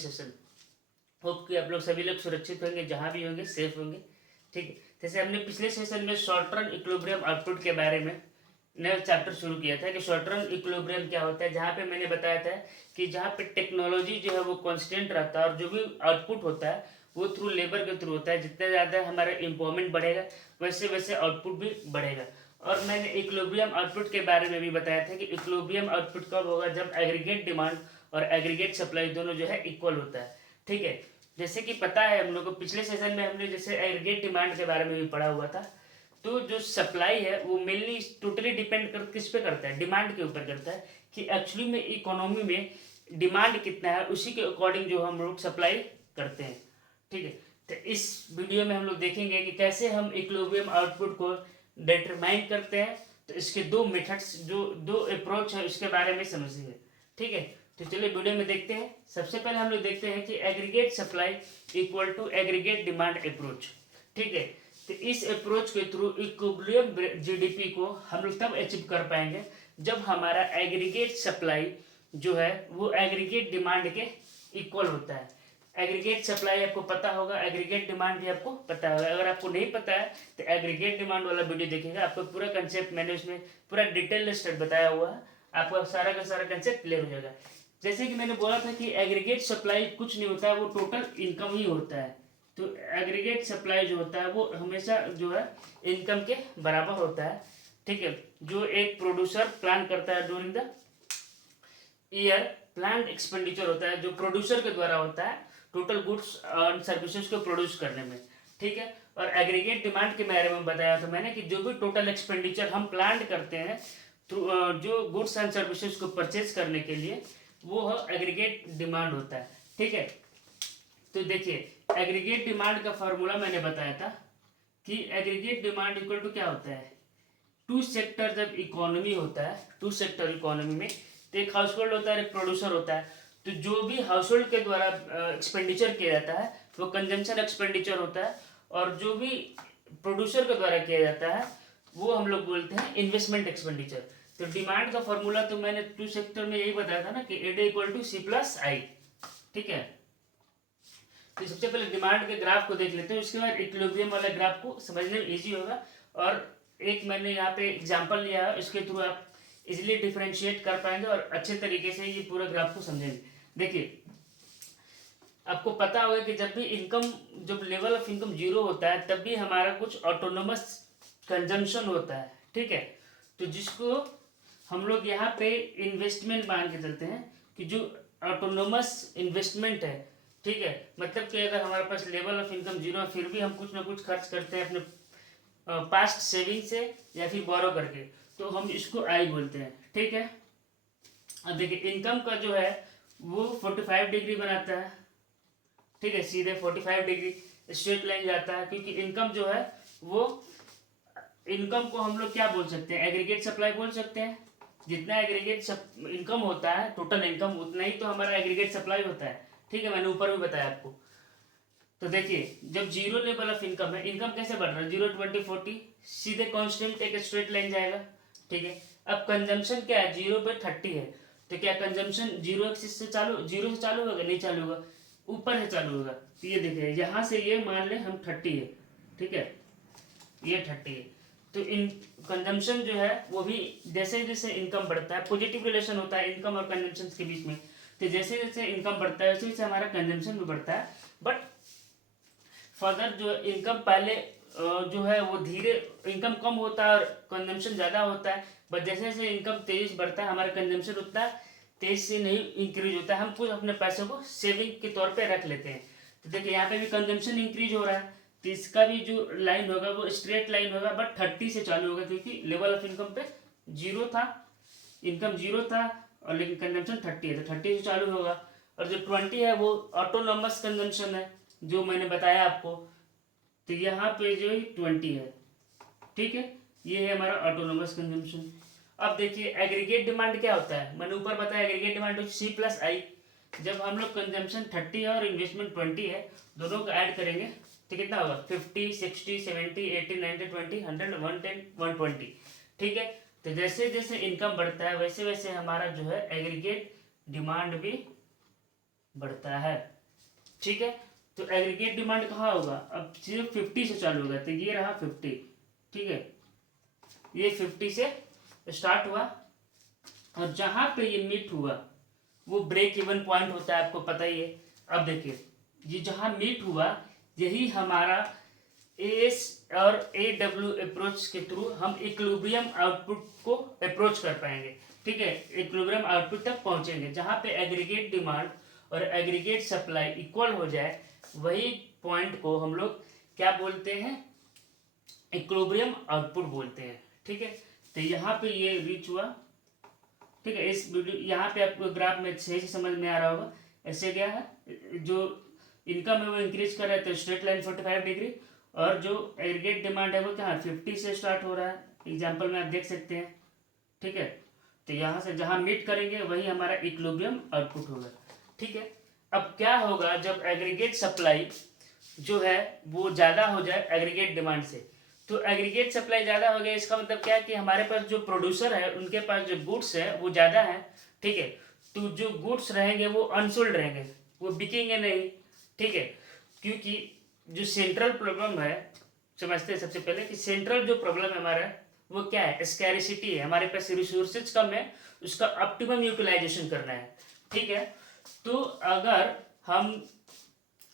Session. Hope कि आप लोग सभी लोग सुरक्षित होंगे, जहाँ भी होंगे सेफ होंगे। ठीक है, जैसे हमने पिछले सेशन में शॉर्ट रन इक्विलिब्रियम आउटपुट के बारे में नया चैप्टर शुरू किया था कि शॉर्ट रन इक्विलिब्रियम क्या होता है, जहाँ पे मैंने बताया था कि जहाँ पे टेक्नोलॉजी जो है वो कांस्टेंट रहता है और जो भी आउटपुट होता है वो थ्रू लेबर के थ्रू होता है। जितना ज़्यादा हमारा एम्पावरमेंट बढ़ेगा वैसे वैसे आउटपुट भी बढ़ेगा। और मैंने इक्विलिब्रियम आउटपुट के बारे में भी बताया था कि इक्विलिब्रियम आउटपुट कब होगा, जब एग्रीगेट डिमांड और एग्रीगेट सप्लाई दोनों जो है इक्वल होता है। ठीक है, जैसे कि पता है हम लोग को पिछले सेशन में हमने जैसे एग्रीगेट डिमांड के बारे में भी पढ़ा हुआ था। तो जो सप्लाई है वो मेनली टोटली डिपेंड कर किस पे करता है, डिमांड के ऊपर करता है कि एक्चुअली में इकोनॉमी में डिमांड कितना है, उसी के अकॉर्डिंग जो हम लोग सप्लाई करते हैं। ठीक है, तो इस वीडियो में हम लोग देखेंगे कि कैसे हम इक्विलिब्रियम आउटपुट को डिटरमाइन करते हैं। तो इसके दो मेथड्स, जो दो अप्रोच है उसके बारे में समझेंगे। ठीक है, तो चलिए वीडियो में देखते हैं। सबसे पहले हम लोग देखते हैं कि aggregate supply equal to aggregate demand approach. ठीक है, तो इस अप्रोच के थ्रू इक्विलिब्रियम जीडीपी को हम लोग तब अचीव कर पाएंगे जब हमारा एग्रीगेट सप्लाई जो है वो एग्रीगेट डिमांड के इक्वल होता है। एग्रीगेट सप्लाई आपको पता होगा, एग्रीगेट डिमांड भी आपको पता होगा। अगर आपको नहीं पता है तो एग्रीगेट डिमांड वाला वीडियो देखिएगा, आपको पूरा कंसेप्ट मैंने उसमें पूरा डिटेल स्टेप बताया हुआ है, आपको सारा का सारा कंसेप्ट क्लियर हो जाएगा। जैसे कि मैंने बोला था कि एग्रीगेट सप्लाई कुछ नहीं होता है, वो टोटल इनकम ही होता है। तो एग्रीगेट सप्लाई जो होता है वो हमेशा जो है इनकम के बराबर होता है। ठीक है, जो एक प्रोड्यूसर प्लान करता है during the year, plan expenditure होता है जो प्रोड्यूसर के द्वारा होता है टोटल गुड्स और सर्विसेज को प्रोड्यूस करने में। ठीक है, और एग्रीगेट डिमांड के बारे में बताया था मैंने कि जो भी टोटल एक्सपेंडिचर हम प्लान करते हैं जो गुड्स एंड सर्विसेज को परचेज करने के लिए, वो एग्रीगेट डिमांड होता है। ठीक है, तो देखिए एग्रीगेट डिमांड का फॉर्मूला मैंने बताया था कि एग्रीगेट डिमांड इक्वल टू क्या होता है, टू सेक्टर। जब इकोनॉमी होता है, टू सेक्टर इकोनॉमी में तो एक हाउस होल्ड होता है, एक प्रोड्यूसर होता है। तो जो भी हाउस होल्ड के द्वारा एक्सपेंडिचर किया जाता है वो कंजम्पशन एक्सपेंडिचर होता है, और जो भी प्रोड्यूसर के द्वारा किया जाता है वो हम लोग बोलते हैं इन्वेस्टमेंट एक्सपेंडिचर। तो डिमांड का फॉर्मूला तो मैंने टू सेक्टर में यही बताया था ना कि AD equal to C plus I. ठीक है, तो सबसे पहले डिमांड के ग्राफ को देख लेते हैं, उसके बाद इक्विलिब्रियम वाला ग्राफ को समझने में इजी होगा। और एक मैंने यहाँ पे एग्जांपल लिया है, इसके थ्रू आप इजीली डिफरेंशिएट कर पाएंगे और अच्छे तरीके से ये पूरा ग्राफ को समझेंगे। देखिए आपको पता होगा कि जब भी इनकम, जब लेवल ऑफ इनकम जीरो होता है तब भी हमारा कुछ ऑटोनोमस कंजम्पशन होता है। ठीक है, तो जिसको हम लोग यहाँ पे इन्वेस्टमेंट मान के चलते हैं कि जो ऑटोनोमस इन्वेस्टमेंट है। ठीक है, मतलब कि अगर हमारे पास लेवल ऑफ इनकम जीरो है फिर भी हम कुछ ना कुछ खर्च करते हैं अपने पास्ट सेविंग से या फिर बोरो करके, तो हम इसको आई बोलते हैं। ठीक है, अब देखिए इनकम का जो है वो 45 डिग्री बनाता है। ठीक है, सीधे 45 डिग्री स्ट्रेट लाइन जाता है, क्योंकि इनकम जो है वो, इनकम को हम लोग क्या बोल सकते हैं, एग्रीगेट सप्लाई बोल सकते हैं। जितना एग्रीगेट इनकम होता है टोटल इनकम, उतना ही तो हमारा एग्रीगेट सप्लाई होता है। ठीक है, मैंने ऊपर भी बताया आपको। तो देखिए जब जीरो लेवल ऑफ इनकम है, इनकम कैसे बढ़ रहा है, 0 20 40 सीधे कांस्टेंट एक स्ट्रेट लाइन जाएगा। ठीक है, अब कंजम्पशन क्या है, 0 पे 30 है, तो क्या कंजम्पशन जीरो एक्सिस से चालू, जीरो से चालू होगा, नहीं चालू होगा, ऊपर से चालू होगा। तो ये देखिए यहाँ से ये मान लें हम 30 है। ठीक है, ये 30 है, तो इन कंजम्पशन जो है वो भी जैसे जैसे इनकम बढ़ता है, पॉजिटिव रिलेशन होता है इनकम और कंजम्पशन के बीच में। तो जैसे जैसे इनकम बढ़ता है वैसे वैसे हमारा कंजम्पशन भी बढ़ता है। बट फर्दर जो इनकम पहले जो है वो धीरे, इनकम कम होता है और कंजम्पशन ज़्यादा होता है। बट जैसे जैसे इनकम तेज बढ़ता है हमारा कंजम्पशन उतना तेज से नहीं इंक्रीज होता है, हम कुछ अपने पैसों को सेविंग के तौर पे रख लेते हैं। तो देखिए यहाँ पे भी कंजम्पशन इंक्रीज हो रहा है, तो इसका भी जो लाइन होगा वो स्ट्रेट लाइन होगा, बट 30 से चालू होगा, क्योंकि लेवल ऑफ इनकम पे जीरो था, इनकम जीरो था और लेकिन कंजम्पशन 30 है, तो 30 से चालू होगा। और जो 20 है वो ऑटोनोमस कंजम्पशन है, जो मैंने बताया आपको। तो यहाँ पे जो 20 है। ठीक है, ये है हमारा ऑटोनोमस कंजम्पशन। अब देखिए एग्रीगेट डिमांड क्या होता है, मैंने ऊपर बताया एग्रीगेट डिमांड सी प्लस आई। जब हम लोग कंजम्पशन 30 है और इन्वेस्टमेंट 20 है, दोनों को ऐड करेंगे तो कितना होगा, 50 60 70 80 90 20 100 110 120। ठीक है, तो जैसे जैसे इनकम बढ़ता है वैसे वैसे हमारा जो है एग्रीगेट डिमांड भी बढ़ता है। ठीक है, तो एग्रीगेट डिमांड कहाँ होगा, अब सिर्फ 50 से चालू होगा, तो ये रहा 50। ठीक है, ये 50 से स्टार्ट हुआ और जहाँ पे ये मीट हुआ वो ब्रेक इवन पॉइंट होता है, आपको पता ही है। अब देखिए, ये जहाँ मीट हुआ यही हमारा एस और ए डब्ल्यू अप्रोच के थ्रू हम इक्विलिब्रियम आउटपुट को अप्रोच कर पाएंगे। ठीक है, इक्विलिब्रियम आउटपुट तक पहुंचेंगे जहाँ पे एग्रीगेट डिमांड और एग्रीगेट सप्लाई इक्वल हो जाए, वही पॉइंट को हम लोग क्या बोलते हैं, इक्विलिब्रियम आउटपुट बोलते हैं। ठीक है, तो यहाँ पे ये रीच हुआ। ठीक है, इस वीडियो यहाँ पे आपको ग्राफ में सही से समझ में आ रहा होगा। ऐसे क्या है, जो इनकम है वो इंक्रीज कर रहा है तो स्ट्रेट लाइन 45 डिग्री, और जो एग्रीगेट डिमांड है वो क्या 50 से स्टार्ट हो रहा है, एग्जाम्पल में आप देख सकते हैं। ठीक है, तो यहाँ से जहाँ मीट करेंगे वही हमारा इक्विलिब्रियम आउटपुट होगा। ठीक है, अब क्या होगा जब एग्रीगेट सप्लाई जो है वो ज़्यादा हो जाए एग्रीगेट डिमांड से, तो एग्रीगेट सप्लाई ज़्यादा हो गया, इसका मतलब क्या है कि हमारे पास जो प्रोड्यूसर है उनके पास जो गुड्स है वो ज़्यादा है। ठीक है, तो जो गुड्स रहेंगे वो अनसोल्ड रहेंगे, वो बिकेंगे नहीं। ठीक है, क्योंकि जो सेंट्रल प्रॉब्लम है, समझते हैं सबसे पहले कि सेंट्रल जो प्रॉब्लम है हमारा वो क्या है, स्कैरिसिटी है, हमारे पास रिसोर्सेज कम है, उसका ऑप्टिमम यूटिलाइजेशन करना है। ठीक है, तो अगर हम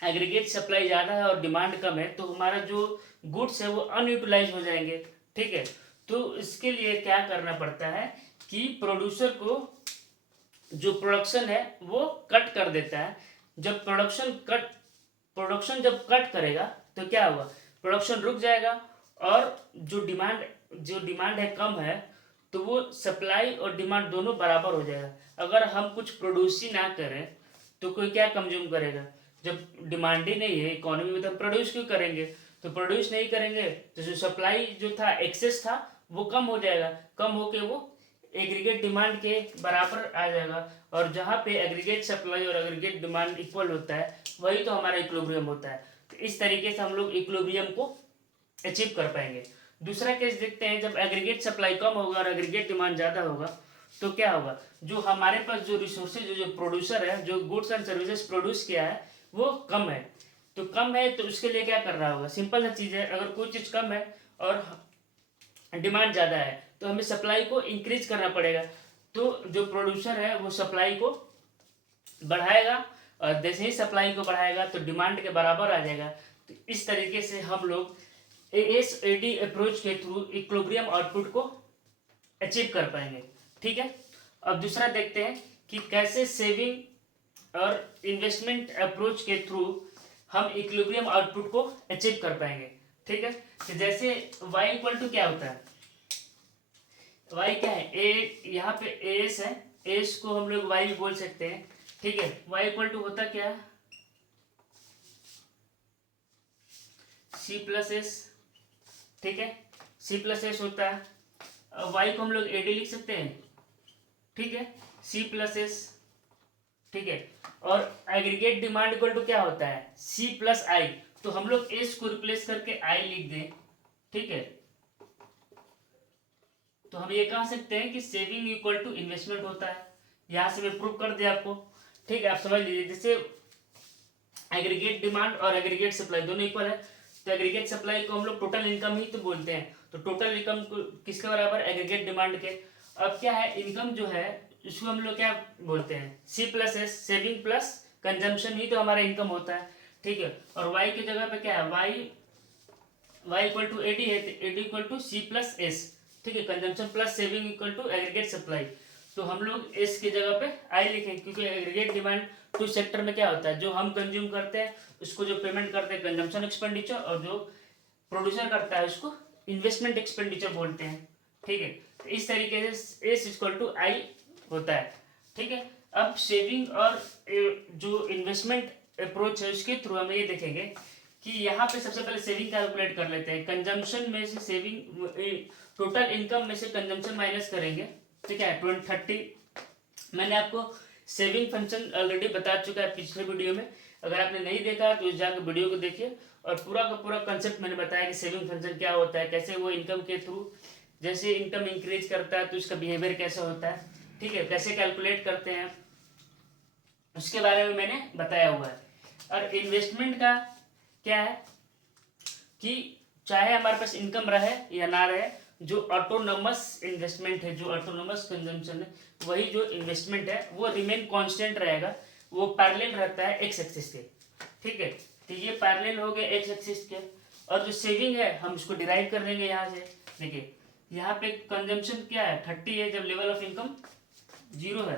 एग्रीगेट सप्लाई ज़्यादा है और डिमांड कम है तो हमारा जो गुड्स है वो अनयूटिलाइज हो जाएंगे। ठीक है, तो इसके लिए क्या करना पड़ता है कि प्रोड्यूसर को जो प्रोडक्शन है वो कट कर देता है। जब प्रोडक्शन जब कट करेगा तो क्या होगा, प्रोडक्शन रुक जाएगा, और जो डिमांड है कम है तो वो सप्लाई और डिमांड दोनों बराबर हो जाएगा। अगर हम कुछ प्रोड्यूस ही ना करें तो कोई क्या कंज्यूम करेगा, जब डिमांड ही नहीं है इकोनॉमी में तो हम प्रोड्यूस क्यों करेंगे, तो प्रोड्यूस नहीं करेंगे तो जो सप्लाई जो था एक्सेस था वो कम हो जाएगा, कम होके वो एग्रीगेट डिमांड के बराबर आ जाएगा, और जहाँ पे एग्रीगेट सप्लाई और एग्रीगेट डिमांड इक्वल होता है वही तो हमारा इक्विलिब्रियम होता है। तो इस तरीके से हम लोग इक्विलिब्रियम को अचीव कर पाएंगे। दूसरा केस देखते हैं, जब एग्रीगेट सप्लाई कम होगा और एग्रीगेट डिमांड ज़्यादा होगा तो क्या होगा, जो हमारे पास जो रिसोर्सेज जो प्रोड्यूसर है जो गुड्स एंड सर्विसेज प्रोड्यूस किया है वो कम है, तो कम है तो उसके लिए क्या करना होगा, सिंपल सा चीज़ है, अगर कोई चीज़ कम है और डिमांड ज़्यादा है तो हमें सप्लाई को इंक्रीज करना पड़ेगा। तो जो प्रोड्यूसर है वो सप्लाई को बढ़ाएगा, और जैसे ही सप्लाई को बढ़ाएगा तो डिमांड के बराबर आ जाएगा। तो इस तरीके से हम लोग ASAD अप्रोच के थ्रू इक्विलिब्रियम आउटपुट को अचीव कर पाएंगे। ठीक है, अब दूसरा देखते हैं कि कैसे सेविंग और इन्वेस्टमेंट अप्रोच के थ्रू हम इक्विलिब्रियम आउटपुट को अचीव कर पाएंगे। ठीक है, तो जैसे y इक्वल टू क्या होता है, y क्या है, ए यहाँ पे एस है, एस को हम लोग y भी बोल सकते हैं। ठीक है, y इक्वल टू होता क्या है, c प्लस एस। ठीक है, c प्लस एस होता है, y को हम लोग AD लिख सकते हैं। ठीक है, c प्लस एस। ठीक है, और एग्रीगेट डिमांड इक्वल टू क्या होता है, c प्लस आई, तो हम लोग एस को रिप्लेस करके आई लिख दें। ठीक है, तो हम ये कह सकते हैं कि सेविंग इक्वल टू इन्वेस्टमेंट होता है, यहाँ से मैं प्रूव कर दिया आपको। ठीक है, आप समझ लीजिए, जैसे एग्रीगेट डिमांड और एग्रीगेट सप्लाई दोनों इक्वल है, तो एग्रीगेट सप्लाई को हम लोग टोटल इनकम ही तो बोलते हैं, तो टोटल इनकम को किसके बराबर, एग्रीगेट डिमांड के। अब क्या है, इनकम जो है इसको हम लोग क्या बोलते हैं, C plus S, saving plus consumption ही तो हमारा इनकम होता है। ठीक है, और वाई की जगह पे क्या है, वाई इक्वल टू एडी है, तो AD equal to C plus S. ठीक है, consumption plus saving equal to aggregate supply, तो हम लोग एस की जगह पे आई लिखें, क्योंकि एग्रीगेट डिमांड टू सेक्टर में क्या होता है, जो हम कंज्यूम करते हैं उसको जो पेमेंट करते हैं कंजम्पशन एक्सपेंडिचर, और जो प्रोड्यूसर करता है उसको इन्वेस्टमेंट एक्सपेंडिचर बोलते हैं। ठीक है, तो इस तरीके से एस इक्वल टू आई होता है। ठीक है, अब सेविंग और जो इन्वेस्टमेंट अप्रोच है उसके थ्रू हम ये देखेंगे कि यहाँ पे सबसे पहले सेविंग कैलकुलेट कर लेते हैं, कंजम्पशन में से सेविंग, टोटल इनकम में से कंजम्पशन माइनस करेंगे। ठीक है, 2030 मैंने आपको सेविंग फंक्शन ऑलरेडी बता चुका है पिछले वीडियो में, अगर आपने नहीं देखा तो जाकर वीडियो को देखिए, और पूरा का पूरा कंसेप्ट मैंने बताया कि सेविंग फंक्शन क्या होता है, कैसे वो इनकम के थ्रू जैसे इनकम इंक्रीज करता है तो उसका बिहेवियर कैसा होता है। ठीक है, कैसे कैलकुलेट करते हैं, उसके बारे में मैंने बताया हुआ है। और इन्वेस्टमेंट का क्या है कि चाहे हमारे पास इनकम रहे या ना रहे, जो ऑटोनोमस इन्वेस्टमेंट है, जो ऑटोनोमस कंजम्पशन है, वही जो इन्वेस्टमेंट है वो रिमेन कांस्टेंट रहेगा, वो पैरेलल रहता है एक्स एक्सिस के। ठीक है, तो ये पैरेलल हो गए एक्स एक्सिस के। और जो सेविंग है हम इसको डिराइव कर लेंगे यहाँ से। देखिए यहाँ पे कंजम्पशन क्या है 30 है, जब लेवल ऑफ इनकम 0 है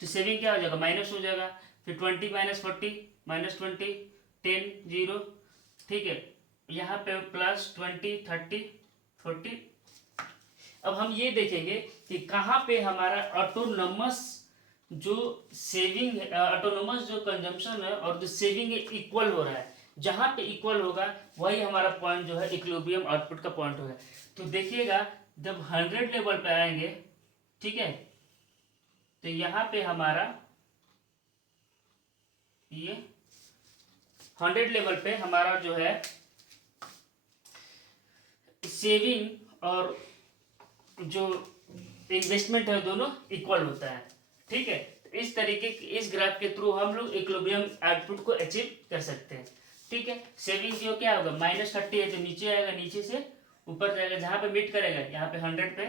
तो सेविंग क्या हो जाएगा माइनस हो जाएगा, फिर 20 माइनस 40 माइनस 20 10 0। ठीक है, यहाँ पे प्लस 20 30 40। अब हम ये देखेंगे कि कहाँ पे हमारा ऑटोनोमस जो सेविंग, ऑटोनोमस जो कंजम्पशन है और जो सेविंग है इक्वल हो रहा है। जहाँ पे इक्वल होगा वही हमारा पॉइंट जो है इक्विलिब्रियम आउटपुट का पॉइंट होगा। तो देखिएगा जब 100 लेवल पे आएंगे, ठीक है, तो यहाँ पे हमारा ये 100 लेवल पे हमारा जो है सेविंग और जो इन्वेस्टमेंट है दोनों इक्वल होता है। ठीक है, इस तरीके इस ग्राफ के थ्रू हम लोग इक्विलिब्रियम आउटपुट को अचीव कर सकते हैं। ठीक है, सेविंग जो क्या होगा -30 है, जो नीचे आएगा नीचे से ऊपर जाएगा, जहाँ पे मीट करेगा यहाँ पे 100 पे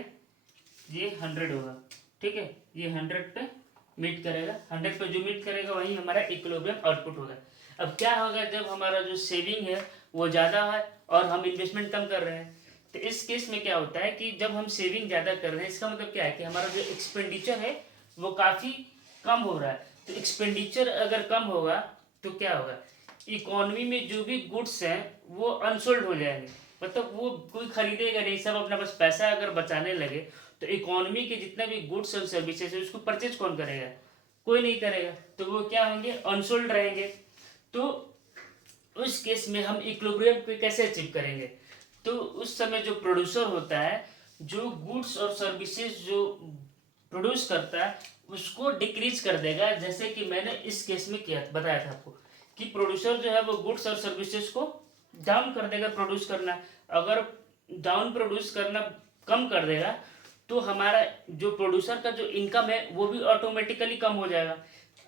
ये 100 होगा। ठीक है, ये 100 पे मीट करेगा, 100 पे जो मीट करेगा वही हमारा इक्विलिब्रियम आउटपुट होगा। अब क्या होगा जब हमारा जो सेविंग है वो ज़्यादा है और हम इन्वेस्टमेंट कम कर रहे हैं, तो इस केस में क्या होता है कि जब हम सेविंग ज़्यादा कर रहे हैं इसका मतलब क्या है कि हमारा जो एक्सपेंडिचर है वो काफ़ी कम हो रहा है। तो एक्सपेंडिचर अगर कम होगा तो क्या होगा, इकोनॉमी में जो भी गुड्स हैं वो अनसोल्ड हो जाएंगे, मतलब वो कोई खरीदेगा नहीं, सब अपना बस पैसा अगर बचाने लगे तो इकोनॉमी के जितना भी गुड्स और सर्विसेज है उसको परचेज कौन करेगा, कोई नहीं करेगा, तो वो क्या होंगे अनसोल्ड रहेंगे। तो उस केस में हम इक्विलिब्रियम को कैसे अचीव करेंगे, तो उस समय जो प्रोड्यूसर होता है जो गुड्स और सर्विसेज जो प्रोड्यूस करता है उसको डिक्रीज कर देगा, जैसे कि मैंने इस केस में किया बताया था आपको कि प्रोड्यूसर जो है वो गुड्स और सर्विसेज को डाउन कर देगा प्रोड्यूस करना। अगर डाउन प्रोड्यूस करना कम कर देगा तो हमारा जो प्रोड्यूसर का जो इनकम है वो भी ऑटोमेटिकली कम हो जाएगा।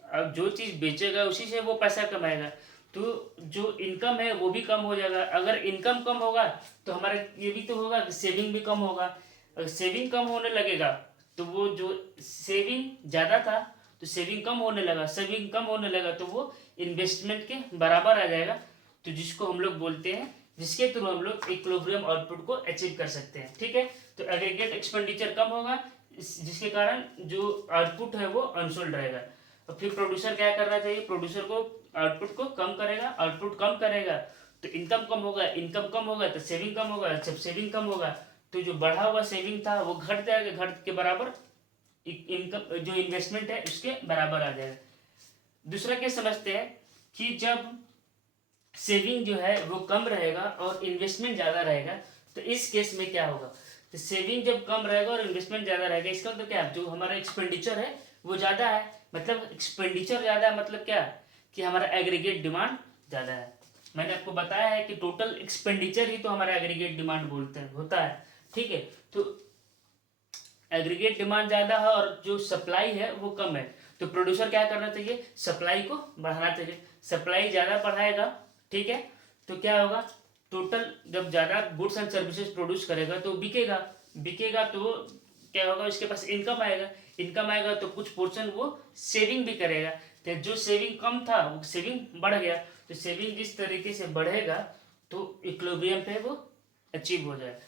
अब जो चीज़ बेचेगा उसी से वो पैसा कमाएगा, तो जो इनकम है वो भी कम हो जाएगा। अगर इनकम कम होगा तो हमारा ये भी तो होगा कि सेविंग भी कम होगा। अगर सेविंग कम होने लगेगा तो वो जो सेविंग ज़्यादा था तो सेविंग कम होने लगा, सेविंग कम होने लगा तो वो इन्वेस्टमेंट के बराबर आ जाएगा, तो जिसको हम लोग बोलते हैं, जिसके थ्रू हम लोग इक्विलिब्रियम आउटपुट को अचीव कर सकते हैं। ठीक है, तो एग्रीगेट एक्सपेंडिचर कम होगा जिसके कारण जो आउटपुट है वो अनसोल्ड रहेगा। और फिर प्रोड्यूसर क्या करना चाहिए, प्रोड्यूसर को आउटपुट को कम करेगा, आउटपुट कम करेगा तो इनकम कम होगा, इनकम कम होगा तो सेविंग कम होगा, जब सेविंग कम होगा तो जो बढ़ा हुआ सेविंग था वो घट जाएगा, घट के बराबर इनकम जो इन्वेस्टमेंट है उसके बराबर आ जाएगा। दूसरा क्या समझते हैं कि जब सेविंग जो है वो कम रहेगा और इन्वेस्टमेंट ज़्यादा रहेगा तो इस केस में क्या होगा, तो सेविंग जब कम रहेगा और इन्वेस्टमेंट ज़्यादा रहेगा इसका मतलब क्या, जो हमारा एक्सपेंडिचर है वो ज़्यादा है, मतलब एक्सपेंडिचर ज़्यादा है मतलब क्या कि हमारा एग्रीगेट डिमांड ज़्यादा है। मैंने आपको बताया है कि टोटल एक्सपेंडिचर ही तो हमारा एग्रीगेट डिमांड बोलते हैं होता है। ठीक है, तो एग्रीगेट डिमांड ज़्यादा है और जो सप्लाई है वो कम है, तो प्रोड्यूसर क्या करना चाहिए, सप्लाई को बढ़ाना चाहिए। सप्लाई ज़्यादा बढ़ाएगा, ठीक है, तो क्या होगा, टोटल जब ज़्यादा गुड्स एंड सर्विसेज प्रोड्यूस करेगा तो बिकेगा, बिकेगा तो क्या होगा, उसके पास इनकम आएगा, इनकम आएगा तो कुछ पोर्शन वो सेविंग भी करेगा, तो जो सेविंग कम था वो सेविंग बढ़ गया, तो सेविंग जिस तरीके से बढ़ेगा तो इक्विलिब्रियम पे वो अचीव हो जाए।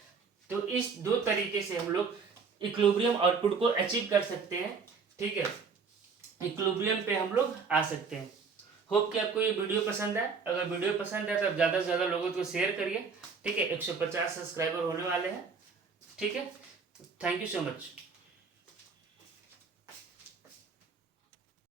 तो इस दो तरीके से हम लोग इक्विलिब्रियम आउटपुट को अचीव कर सकते हैं। ठीक है, इक्विलिब्रियम पे हम लोग आ सकते हैं। होप कि आपको ये वीडियो पसंद है, अगर वीडियो पसंद है तो आप ज़्यादा से ज़्यादा लोगों को शेयर करिए। ठीक है, 150 सब्सक्राइबर होने वाले हैं। ठीक है, थैंक यू सो मच।